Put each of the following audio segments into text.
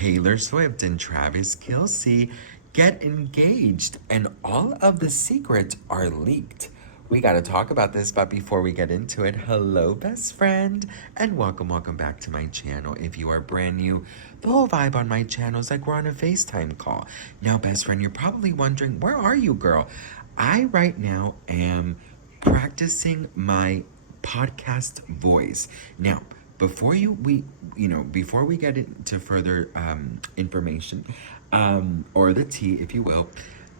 Taylor Swift and Travis Kelce get engaged, and all of the secrets are leaked. We got to talk about this, but before we get into it, hello, best friend, and welcome back to my channel. If you are brand new, the whole vibe on my channel is like we're on a FaceTime call. Now, best friend, you're probably wondering, where are you, girl? I right now am practicing my podcast voice. Now, before we get into further information, or the tea, if you will,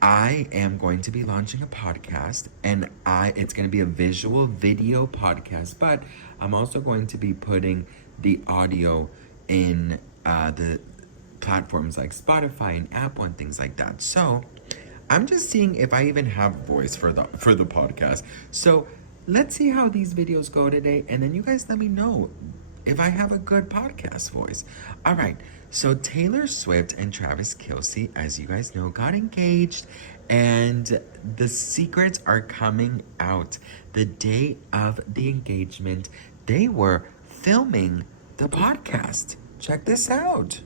I am going to be launching a podcast, and it's going to be a visual video podcast, but I'm also going to be putting the audio in the platforms like Spotify and Apple and things like that. So I'm just seeing if I even have a voice for the podcast. So let's see how these videos go today, and then you guys let me know if I have a good podcast voice. All right, so Taylor Swift and Travis Kelce, as you guys know, got engaged, and the secrets are coming out. The day of the engagement, they were filming the podcast. Check this out.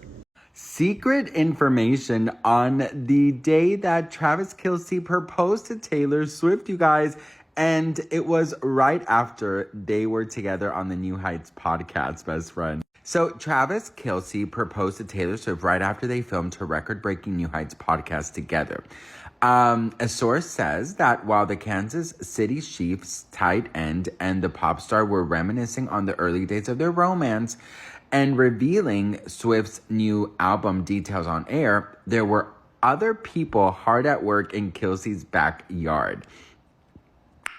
Secret information on the day that Travis Kelce proposed to Taylor Swift, you guys. And it was right after they were together on the New Heights podcast, best friend. So Travis Kelce proposed to Taylor Swift right after they filmed her record-breaking New Heights podcast together. A source says that while the Kansas City Chiefs tight end and the pop star were reminiscing on the early days of their romance and revealing Swift's new album details on air, there were other people hard at work in Kelce's backyard.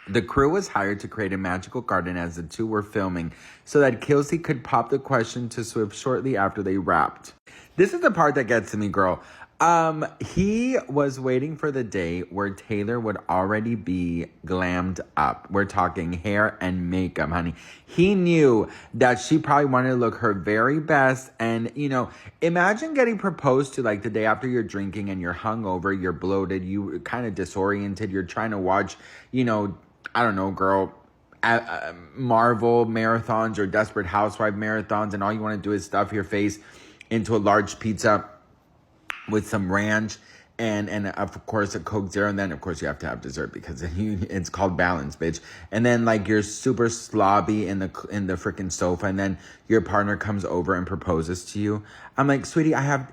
The crew was hired to create a magical garden as the two were filming so that Kelce could pop the question to Swift shortly after they wrapped. This is the part that gets to me, girl. He was waiting for the day where Taylor would already be glammed up. We're talking hair and makeup, honey. He knew that she probably wanted to look her very best. And, imagine getting proposed to like the day after you're drinking and you're hungover, you're bloated, you kind of disoriented, you're trying to watch, I don't know, girl, Marvel marathons or Desperate Housewife marathons, and all you want to do is stuff your face into a large pizza with some ranch and of course a Coke Zero, and then of course you have to have dessert because it's called balance, bitch. And then like you're super slobby in the freaking sofa, and then your partner comes over and proposes to you. I'm like, sweetie, I have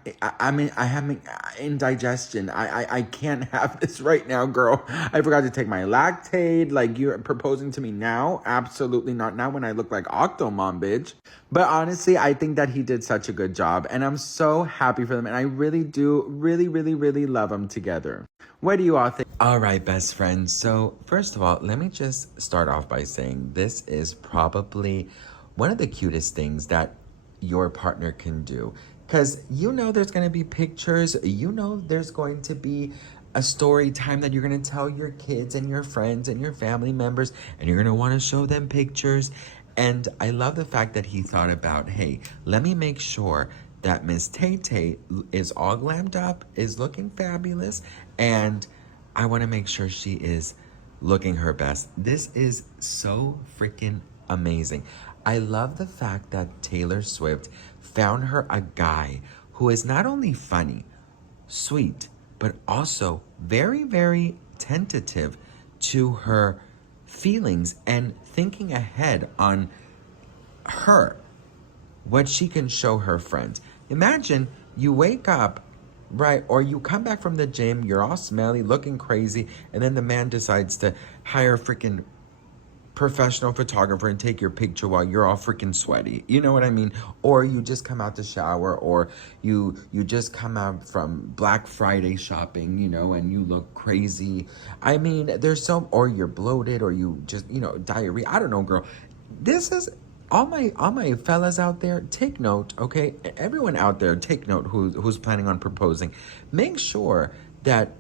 indigestion. I can't have this right now, girl. I forgot to take my Lactaid. Like, you're proposing to me now? Absolutely not now when I look like Octomom, bitch. But honestly, I think that he did such a good job, and I'm so happy for them, and I really do really love them together. What do you all think? All right, best friends. So first of all, let me just start off by saying this is probably one of the cutest things that your partner can do. Because there's going to be pictures, there's going to be a story time that you're going to tell your kids and your friends and your family members, and you're going to want to show them pictures. And I love the fact that he thought about, hey, let me make sure that Miss Tay-Tay is all glammed up, is looking fabulous, and I want to make sure she is looking her best. This is so freaking amazing. I love the fact that Taylor Swift found her a guy who is not only funny, sweet, but also very tentative to her feelings and thinking ahead on her, what she can show her friends. Imagine you wake up, right, or you come back from the gym, you're all smelly, looking crazy, and then the man decides to hire a freaking professional photographer and take your picture while you're all freaking sweaty. You know what I mean? Or you just come out the shower, or you just come out from Black Friday shopping, and you look crazy. I mean, or you're bloated, or you just, diarrhea. I don't know, girl. This is all my fellas out there, take note, okay? Everyone out there, take note who's planning on proposing. Make sure that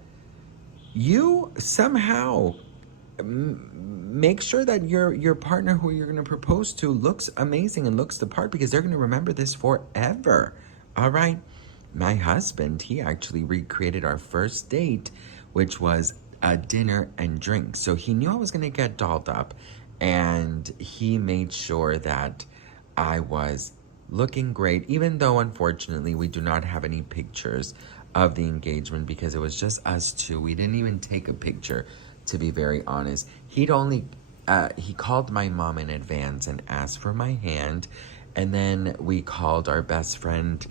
you somehow make sure that your partner who you're going to propose to looks amazing and looks the part, because they're going to remember this forever. All right. My husband, he actually recreated our first date, which was a dinner and drinks. So he knew I was going to get dolled up, and he made sure that I was looking great, even though unfortunately we do not have any pictures of the engagement because it was just us two. We didn't even take a picture, to be very honest. He called my mom in advance and asked for my hand, and then we called our best friend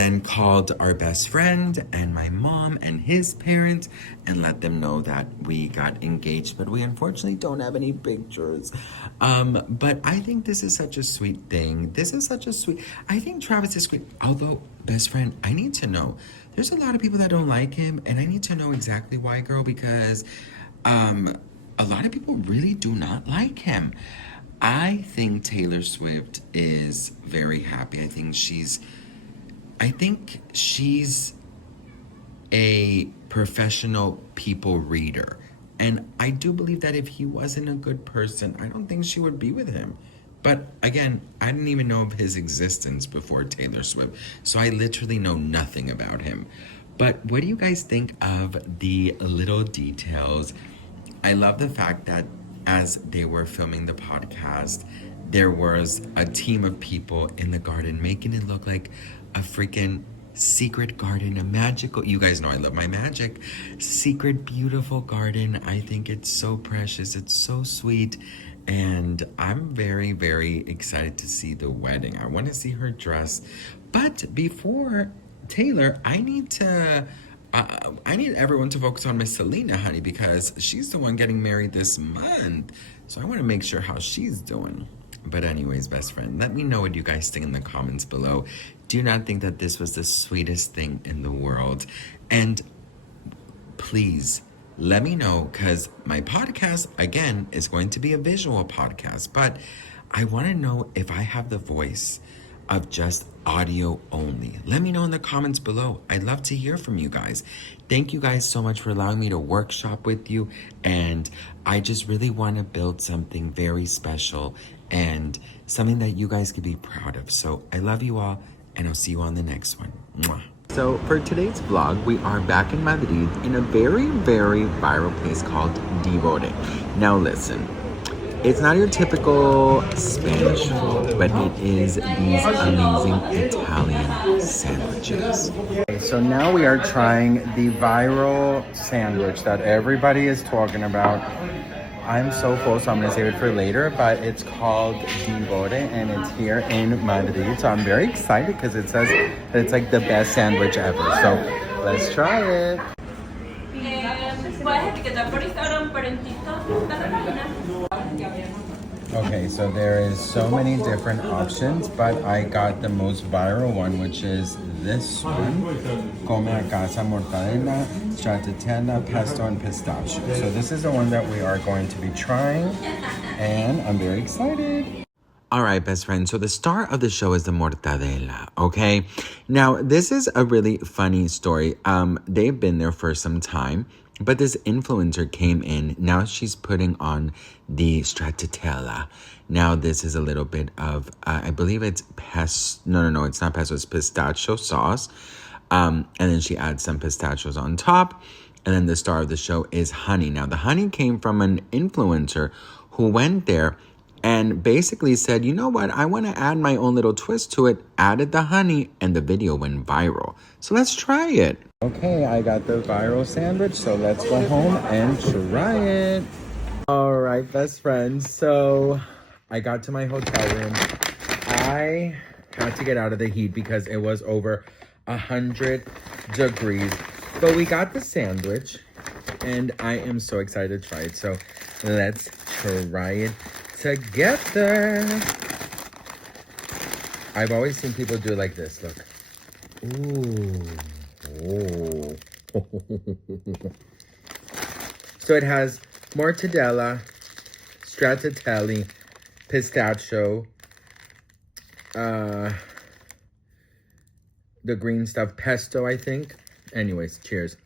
and called our best friend and my mom and his parents and let them know that we got engaged, but we unfortunately don't have any pictures. But I think this is such a sweet thing. I think Travis is sweet. Although, best friend, I need to know. There's a lot of people that don't like him, and I need to know exactly why, girl, because a lot of people really do not like him. I think Taylor Swift is very happy. I think she's a professional people reader. And I do believe that if he wasn't a good person, I don't think she would be with him. But again, I didn't even know of his existence before Taylor Swift. So I literally know nothing about him. But what do you guys think of the little details? I love the fact that as they were filming the podcast, there was a team of people in the garden making it look like a freaking secret garden, a magical, you guys know I love my magic, secret, beautiful garden. I think it's so precious, it's so sweet, and I'm very, very excited to see the wedding. I want to see her dress. But before Taylor, I need everyone to focus on Miss Selena, honey, because she's the one getting married this month. So I want to make sure how she's doing. But anyways, best friend, let me know what you guys think in the comments below. Do you not think that this was the sweetest thing in the world? And please let me know, because my podcast, again, is going to be a visual podcast, but I want to know if I have the voice of just audio only. Let me know in the comments below. I'd love to hear from you guys. Thank you guys so much for allowing me to workshop with you, and I just really want to build something very special and something that you guys could be proud of. So I love you all, and I'll see you on the next one. Mwah. So for today's vlog, we are back in Madrid in a very, very viral place called Bieber. Now listen, it's not your typical Spanish food, but it is these amazing Italian sandwiches. Okay, so now we are trying the viral sandwich that everybody is talking about. I'm so full, so I'm gonna save it for later, but it's called Bieber and it's here in Madrid. So I'm very excited because it says that it's like the best sandwich ever. So let's try it. Okay, so there is so many different options, but I got the most viral one, which is this one. Come a casa mortadella, stracciatella, pesto, and pistachio. So this is the one that we are going to be trying, and I'm very excited. All right, best friend. So the star of the show is the mortadella, okay? Now, this is a really funny story. They've been there for some time, but this influencer came in. Now she's putting on the stracciatella. Now this is a little bit of, I believe it's no, it's not pesto, it's pistachio sauce. And then she adds some pistachios on top. And then the star of the show is honey. Now the honey came from an influencer who went there and basically said, you know what, I want to add my own little twist to it, added the honey, and the video went viral. So let's try it. Okay, I got the viral sandwich, so let's go home and try it. All right, best friends, so I got to my hotel room. I had to get out of the heat because it was over 100 degrees, but we got the sandwich, and I am so excited to try it. So let's try it together. I've always seen people do it like this. Look. Ooh. Oh. So it has mortadella, stracciatella, pistachio, the green stuff, pesto, I think. Anyways, cheers.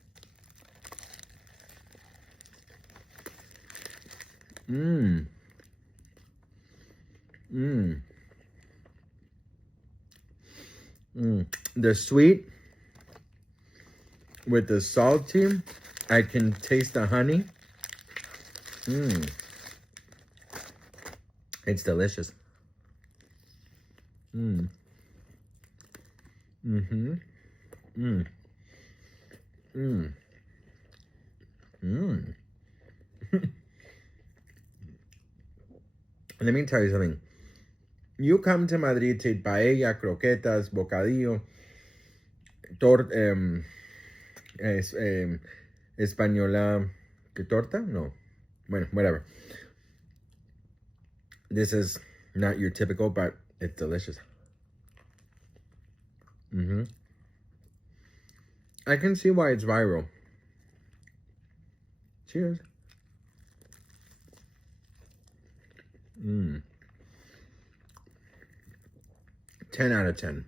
The sweet with the salty, I can taste the honey. It's delicious. Mm. Mm-hmm. Mm. Mm. Mm. Let me tell you something. You come to Madrid to eat paella, croquetas, bocadillo, es, española, ¿qué torta? No. Bueno, whatever. This is not your typical, but it's delicious. Mm-hmm. I can see why it's viral. Cheers. 10 out of 10.